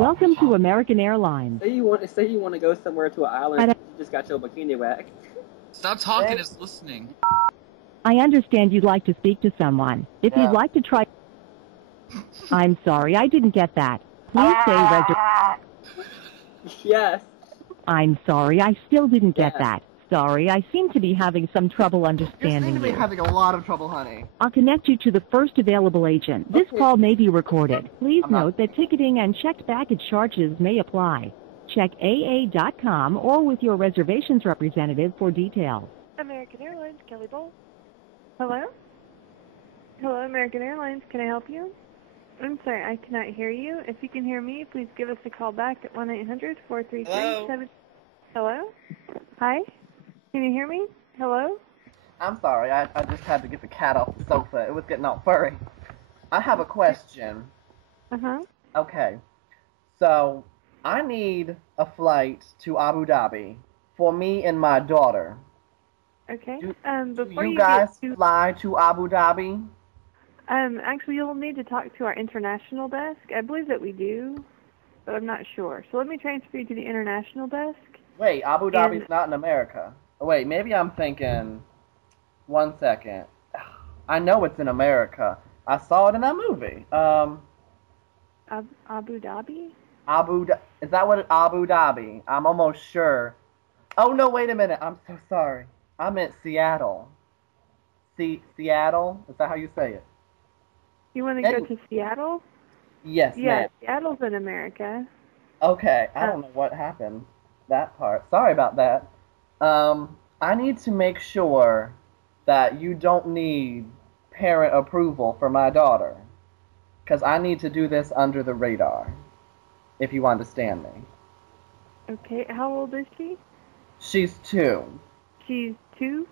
Welcome to American Airlines. Say you want to go somewhere to an island. You just got your bikini wet. Stop talking, it's listening. I understand you'd like to speak to someone. If you'd like to try... I'm sorry, I didn't get that. Please say Yes. I'm sorry, I still didn't get that. Sorry, I seem to be having some trouble understanding You seem to be having a lot of trouble, honey. I'll connect you to the first available agent. This call may be recorded. Please note that ticketing and checked baggage charges may apply. Check AA.com or with your reservations representative for details. American Airlines, Kelly Bowl. Hello? Hello, American Airlines, can I help you? I'm sorry, I cannot hear you. If you can hear me, please give us a call back at 1-800-433-7... Hello? Hi? Can you hear me? Hello? I'm sorry, I just had to get the cat off the sofa. It was getting all furry. I have a question. Uh-huh. Okay. So, I need a flight to Abu Dhabi for me and my daughter. Okay. Do Before you guys fly to Abu Dhabi? Actually, you'll need to talk to our international desk. I believe that we do, but I'm not sure. So let me transfer you to the international desk. Wait, Abu Dhabi's not in America. Oh, wait, maybe I'm thinking... One second. I know it's in America. I saw it in that movie. Abu Dhabi? Is that what Abu Dhabi? I'm almost sure. Oh, no, wait a minute. I'm so sorry. I meant Seattle. Seattle? Is that how you say it? You want to go to Seattle? Yes, yeah, ma'am. Seattle's in America. Okay, I don't know what happened. That part. Sorry about that. I need to make sure that you don't need parent approval for my daughter. Because I need to do this under the radar, if you understand me. Okay, how old is she? She's 2. She's 2?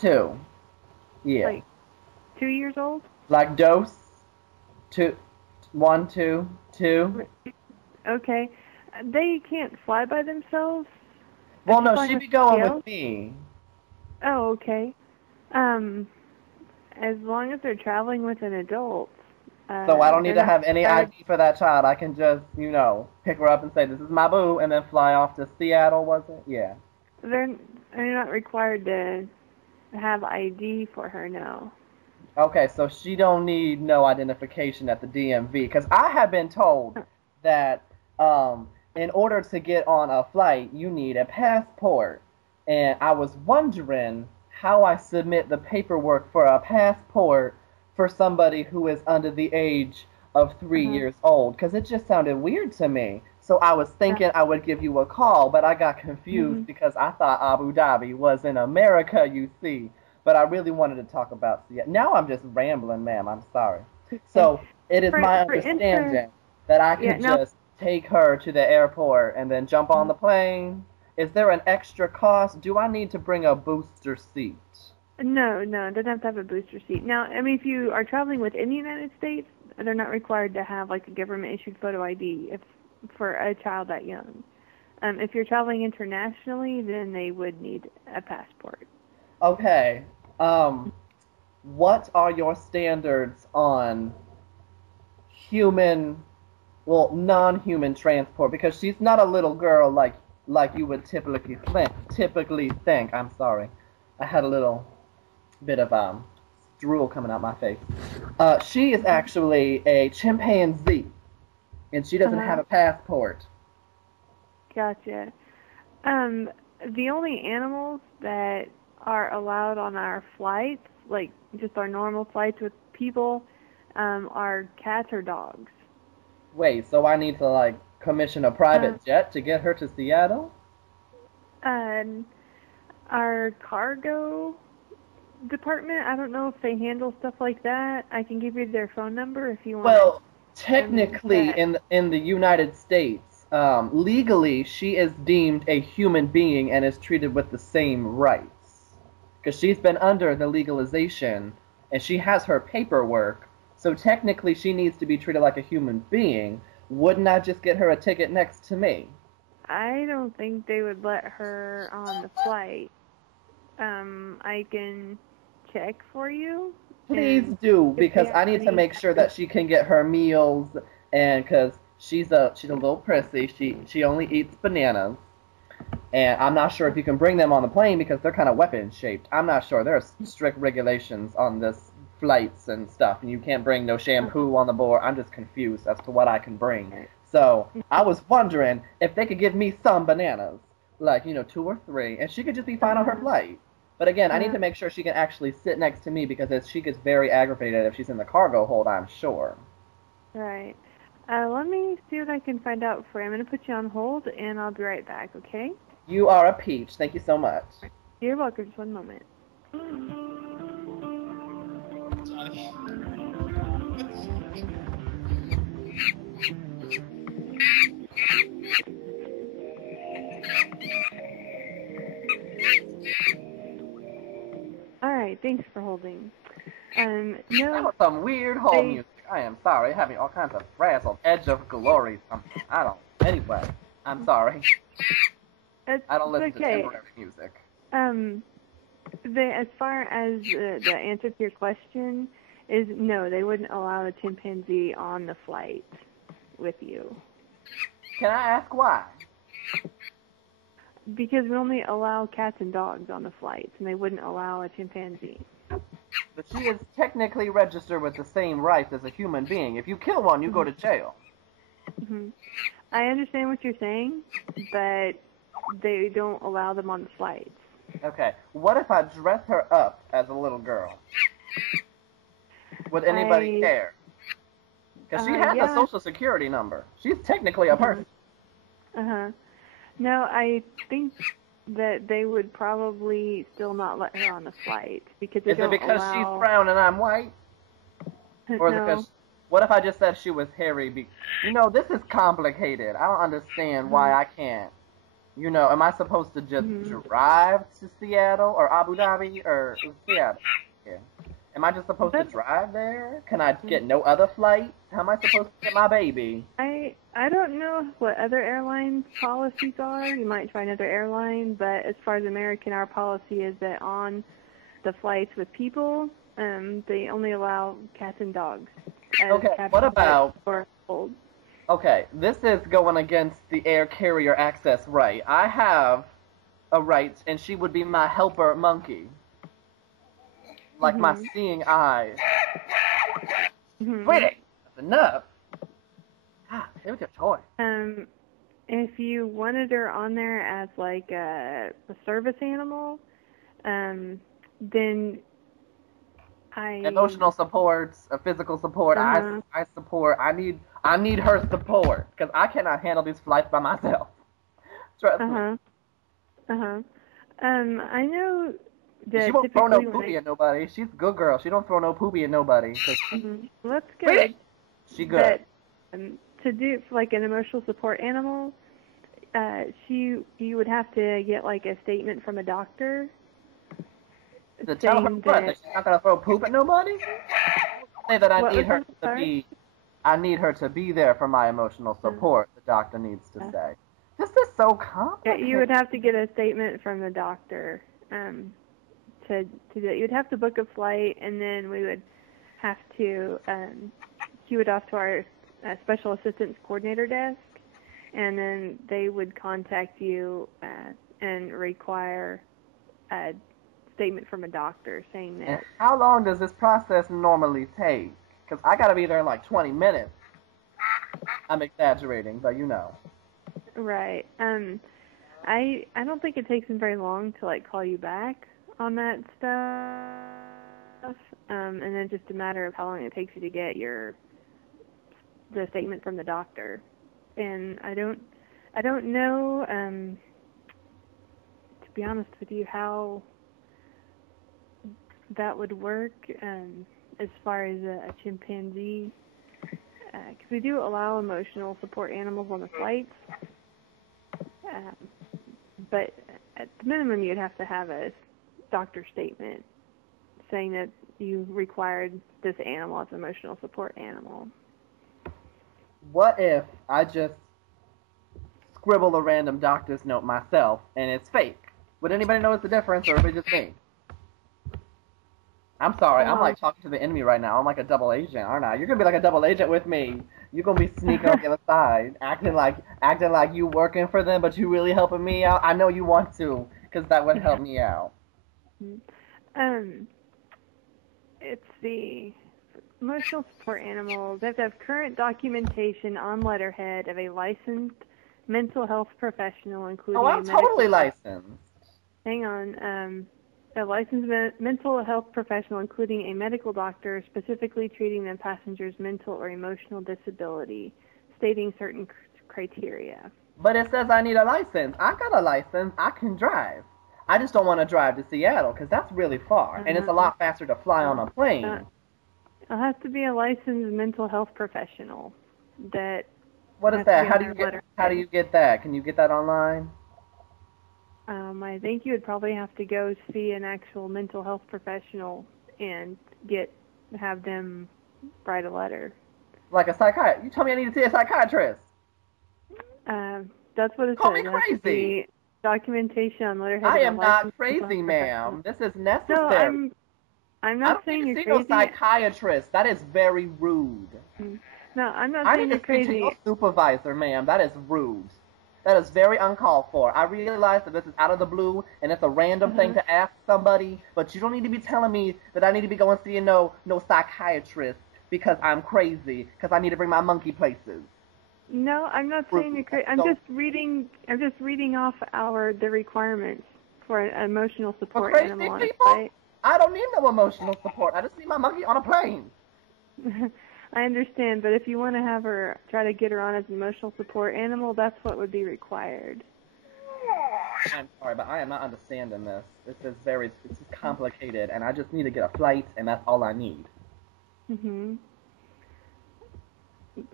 2. Yeah. Like 2 years old? Like dose? 2. 1, 2, 2. Okay. They can't fly by themselves? Well, no, she'd be going with me. Oh, okay. As long as they're traveling with an adult. So I don't need to have any ID for that child. I can just, you know, pick her up and say, this is my boo, and then fly off to Seattle, was it? Yeah. They're not required to have ID for her, no. Okay, so she don't need no identification at the DMV. Because I have been told that in order to get on a flight, you need a passport. And I was wondering how I submit the paperwork for a passport for somebody who is under the age of 3 years old, because it just sounded weird to me. So I was thinking I would give you a call, but I got confused because I thought Abu Dhabi was in America, you see. But I really wanted to talk about Seattle. Now I'm just rambling, ma'am. I'm sorry. So it is my understanding that I can just take her to the airport and then jump on the plane. Is there an extra cost? Do I need to bring a booster seat? No, don't have to have a booster seat. Now, I mean, if you are traveling within the United States, they're not required to have like a government-issued photo ID for a child that young. If you're traveling internationally, then they would need a passport. Okay. What are your standards on non-human transport? Because she's not a little girl like you would typically think. I'm sorry. I had a little bit of drool coming out my face. She is actually a chimpanzee, and she doesn't have a passport. Gotcha. The only animals that are allowed on our flights, like just our normal flights with people, are cats or dogs. Wait, so I need to like commission a private jet to get her to Seattle? Our cargo department, I don't know if they handle stuff like that. I can give you their phone number if you want. Well, technically in the United States, legally she is deemed a human being and is treated with the same rights. Because she's been under the legalization and she has her paperwork, so technically she needs to be treated like a human being. Wouldn't I just get her a ticket next to me? I don't think they would let her on the flight. I can check for you. Please do, because I need to make sure that she can get her meals, and because she's a little prissy. She only eats bananas. And I'm not sure if you can bring them on the plane because they're kind of weapon-shaped. I'm not sure. There are strict regulations on this flights and stuff, and you can't bring no shampoo on the board. I'm just confused as to what I can bring. So I was wondering if they could give me some bananas, like, 2 or 3, and she could just be fine on her flight. But again, I need to make sure she can actually sit next to me because she gets very aggravated if she's in the cargo hold, I'm sure. Right. Let me see what I can find out for you. I'm going to put you on hold, and I'll be right back, okay? You are a peach. Thank you so much. You're welcome. Just one moment. All right. Thanks for holding. No. That was some weird hold music. I am sorry. Having all kinds of frazzled edge of glory. I don't. Anyway, I'm sorry. I don't listen to temporary music. As far as the answer to your question is no, they wouldn't allow a chimpanzee on the flight with you. Can I ask why? Because we only allow cats and dogs on the flights, and they wouldn't allow a chimpanzee. But she is technically registered with the same rights as a human being. If you kill one, you go to jail. Mm-hmm. I understand what you're saying, but they don't allow them on the flights. Okay, what if I dress her up as a little girl? Would anybody care? Because she has a social security number. She's technically a person. No, I think that they would probably still not let her on the flight because they don't allow... Is it because she's brown and I'm white? Or is it because... What if I just said she was hairy? This is complicated. I don't understand why I can't. Am I supposed to just drive to Seattle or Abu Dhabi or Seattle? Yeah. Am I just supposed to drive there? Can I get no other flight? How am I supposed to get my baby? I don't know what other airline policies are. You might try another airline, but as far as American, our policy is that on the flights with people, they only allow cats and dogs. Okay, what about... Okay, this is going against the air carrier access right. I have a right, and she would be my helper monkey. Like my seeing eyes. Quit it! That's enough! Ah, it was your toy. If you wanted her on there as like a service animal, then emotional support, physical support, I support. I need her support because I cannot handle these flights by myself. Trust me. I know that she won't throw no poopy at nobody. She's a good girl. She don't throw no poopy at nobody. That's good. She good. But, to do like an emotional support animal, you would have to get like a statement from a doctor. To tell her what? That she's not gonna throw poop at nobody? Say that I need her to be. I need her to be there for my emotional support. The doctor needs to say. This is so complicated. Yeah, you would have to get a statement from the doctor. To do that, you'd have to book a flight, and then we would have to queue it off to our special assistance coordinator desk, and then they would contact you and require a statement from a doctor saying that. And how long does this process normally take? Because I gotta be there in like 20 minutes. I'm exaggerating, but Right. I don't think it takes them very long to like call you back on that stuff. And then just a matter of how long it takes you to get the statement from the doctor. And I don't know, to be honest with you, how that would work as far as a chimpanzee, because we do allow emotional support animals on the flights, but at the minimum you'd have to have a doctor statement saying that you required this animal as an emotional support animal. What if I just scribble a random doctor's note myself and it's fake? Would anybody notice the difference, or would it just me? I'm sorry, I'm like talking to the enemy right now. I'm like a double agent, aren't I? You're gonna be like a double agent with me. You're gonna be sneaking on the other side, acting like you working for them, but you really helping me out. I know you want to, because that would help me out. It's the emotional support animal. They have to have current documentation on letterhead of a licensed mental health professional, including Oh, I'm totally licensed. Hang on. A licensed mental health professional, including a medical doctor, specifically treating the passenger's mental or emotional disability, stating certain criteria. But it says I need a license. I got a license. I can drive. I just don't want to drive to Seattle because that's really far, and it's a lot faster to fly on a plane. It'll have to be a licensed mental health professional. What is that? How do you get that? Can you get that online? I think you would probably have to go see an actual mental health professional and have them write a letter. Like a psychiatrist? You told me I need to see a psychiatrist. That's what it says. Call me crazy. Documentation on letterhead. I am not crazy, ma'am. This is necessary. No, I'm not saying you're crazy. I don't need to see no psychiatrist. That is very rude. No, I'm not saying you're crazy. I need to speak to your supervisor, ma'am. That is rude. That is very uncalled for. I realize that this is out of the blue, and it's a random thing to ask somebody, but you don't need to be telling me that I need to be going to see no psychiatrist because I'm crazy, because I need to bring my monkey places. No, I'm not saying you're crazy. I'm just reading off the requirements for an emotional support animal on a flight. I don't need no emotional support. I just need my monkey on a plane. I understand, but if you want to try to get her on as an emotional support animal, that's what would be required. I'm sorry, but I am not understanding this. This is complicated, and I just need to get a flight, and that's all I need.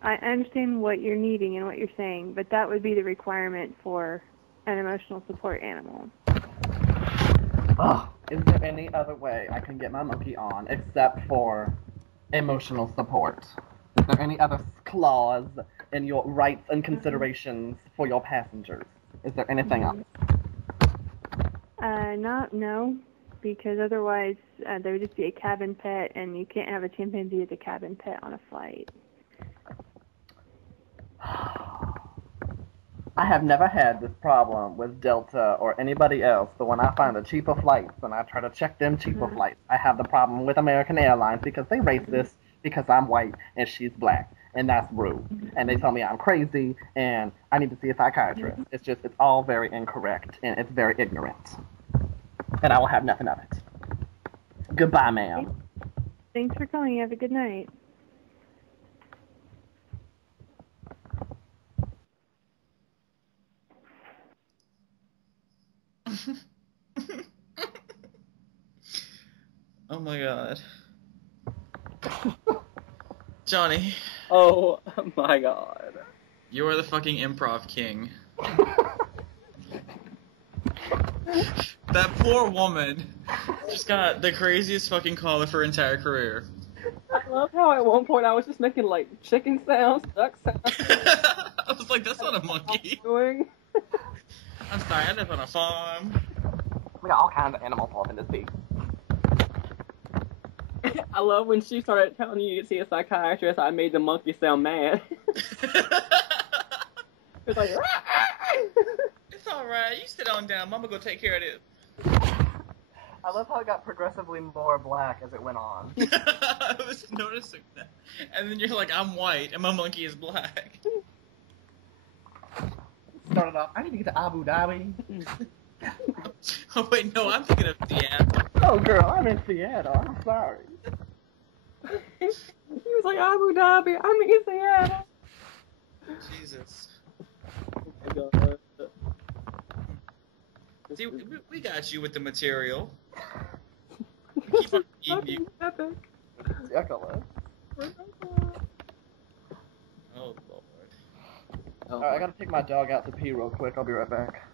I understand what you're needing and what you're saying, but that would be the requirement for an emotional support animal. Oh, is there any other way I can get my monkey on except for emotional support? Is there any other clause in your rights and considerations for your passengers? Is there anything else? No, because otherwise there would just be a cabin pet, and you can't have a chimpanzee as a cabin pet on a flight. I have never had this problem with Delta or anybody else, but when I find the cheaper flights and I try to check them cheaper flights, I have the problem with American Airlines because they racist because I'm white and she's black, and that's rude. And they tell me I'm crazy and I need to see a psychiatrist. It's all very incorrect and it's very ignorant. And I will have nothing of it. Goodbye, ma'am. Thanks for calling. Have a good night. Oh my god. Johnny. Oh my god. You are the fucking improv king. That poor woman just got the craziest fucking call of her entire career. I love how at one point I was just making like chicken sounds, duck sounds. I was like, that's not a monkey. I'm sorry, I live on a farm. We got all kinds of animals off in this piece. I love when she started telling you to see a psychiatrist, I made the monkey sound mad. It's like, it's alright, you sit on down, mama go take care of this. I love how it got progressively more black as it went on. I was noticing that. And then you're like, I'm white, and my monkey is black. Started off, I need to get to Abu Dhabi. Oh wait, no, I'm thinking of Seattle. Oh girl, I'm in Seattle, I'm sorry. He was like, Abu Dhabi, I'm in Seattle. Jesus. Oh my god. See, we got you with the material. We keep on eating you. Epic. Excellent. Oh, Lord. Alright, I gotta take my dog out to pee real quick. I'll be right back.